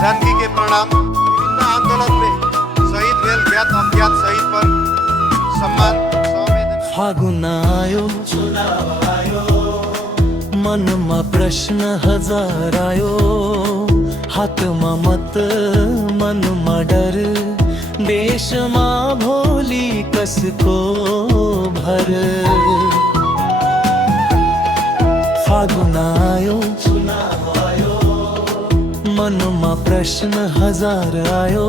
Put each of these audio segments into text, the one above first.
जानकी के प्रणाम। विभिन्न आंदोलन में शहीद भेल ज्ञात अज्ञात शहीद पर सम्मान संवेदना। फागुन आयो, चुनाव आयो, मनमा प्रश्न हजार आयो, हातमा मत मनमा डर, देशमा भोलि कसको भर। फागुन आयो, चुनाव आयो, मनमा प्रश्न हजार आयो,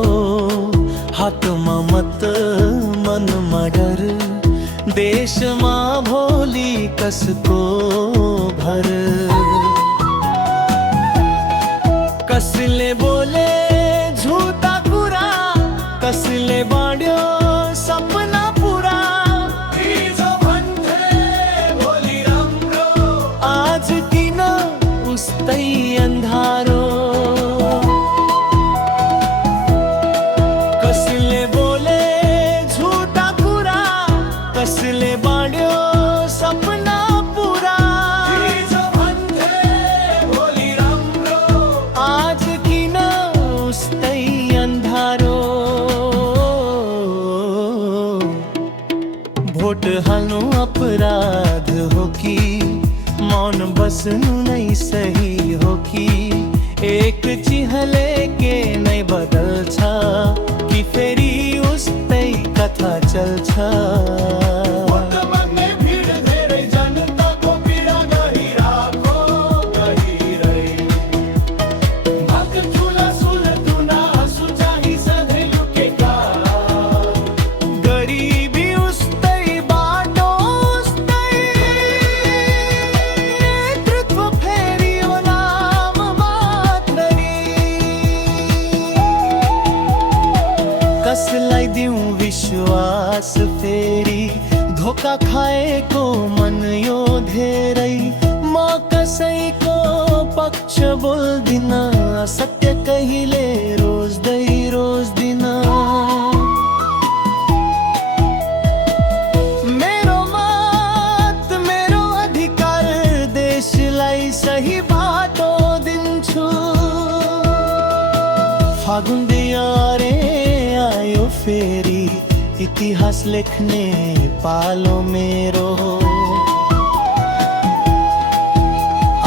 हातमा मत मनमा डर, देशमा भोलि कसको भर। कसले बोले झूठा कुरा, कसले बाँड्यो सपना पुरा, हिजो भन्थे भोलि राम्रो, आज किन उस्तै अन्धारो। कसले बोले झूठा कुरा, कसले बाँड्यो सपना पुरा, हिजो भन्थे भोलि राम्रो, आज किन उस्तै अन्धारो। भोट हाल्नु अपराध हो कि मौन बस्नु नै सही हो कि एक चिहले के नै बदल्छ कि फेरि उस्तै कथा चल्छ। भोट माग्ने भिड धेरै, जनताको पीडा गहिराको गहिरै, भाग ठुला सुलतुना आँसु चाहिँ सधैँ लुकेका, गरिबी उस्तै बाटो उस्तै, नेतृत्व फेरि नाम मात्रै। कसलाई दिउँ विश्वास फेरि, धोका खाएको मन यो धेरै, म कसैको पक्ष बोल्दिन, सत्य कहिले रोज्दै रोज्दिन। मेरो मत मेरो अधिकार, देशलाई सही बाटो दिन्छु। फागुन दियारे आयो फेरि, इतिहास लेख्ने पालो मेरो।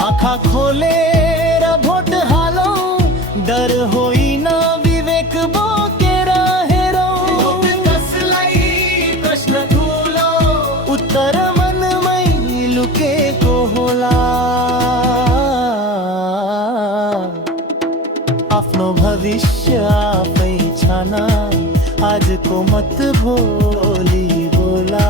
आँखा खोलेर भोट हालौँ, डर होइन विवेक बोकेर हेरौँ। भोट कसलाई प्रश्न ठुलो, उत्तर मनमै लुकेको होला। आफ्नो भविष्य आफै छान, आजको मत भोलि बोला।